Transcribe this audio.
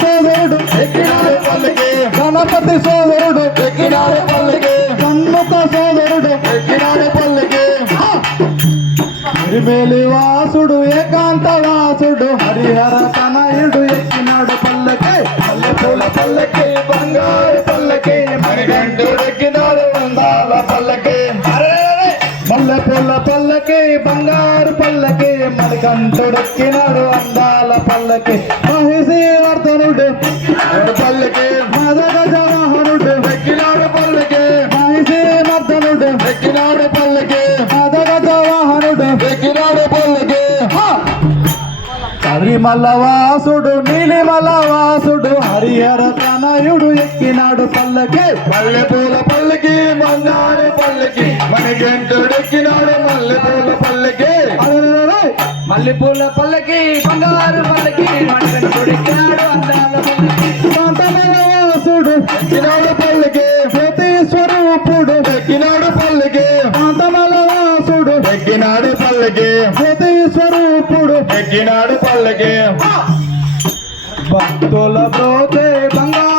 సోదరుడు ఎక్కినాడు పల్లకి గణపతి సోదరుడు ఎక్కినాడు పల్లకి షణ్ముఖ సోదరుడు ఎక్కినాడు పల్లకి హరిమేలి వాసుడు ఏకాంత వాసుడు హరిహర తనయుడు ఎక్కినాడు పల్లకి మల్లెపూల పల్లకి బంగారు పల్లకి మణికంఠుడు ఎక్కినాడు అందాల పల్లకి మల్లెపూల పల్లకి బంగారు పల్లకి మణికంఠుడెక్కినాడు అందాల పల్లకి మహిషీవర్ధనుడు పల్లకి మదగజ వాహనుడు ఎక్కినాడు పల్లకి మహిషీవర్ధనుడు ఎక్కినాడు పల్లకి మదగజ వాహనుడు ఎక్కినాడు పల్లకి కరిమల వాసుడు నీలిమల వాసుడు హరిహర తనయుడు ఎక్కినాడు పల్లకి మల్లెపూల పల్లకి బంగారు పల్లకి మణికంఠుడు ఎక్కినాడు మల్లెపూల పల్లకి మల్లెపూల పల్లకి బంగారు పల్లకి మణికంఠుడెక్కినాడు అందాల పల్లకి కాంతమల వాసుడు ఎక్కినాడు పల్లకి జ్యోతి స్వరూపుడు ఎక్కినాడు పల్లకి కాంతమల వాసుడు ఎక్కినాడు పల్లకి జ్యోతి స్వరూపుడు ఎక్కినాడు పల్లకి భక్తుల బ్రోతే బంగారు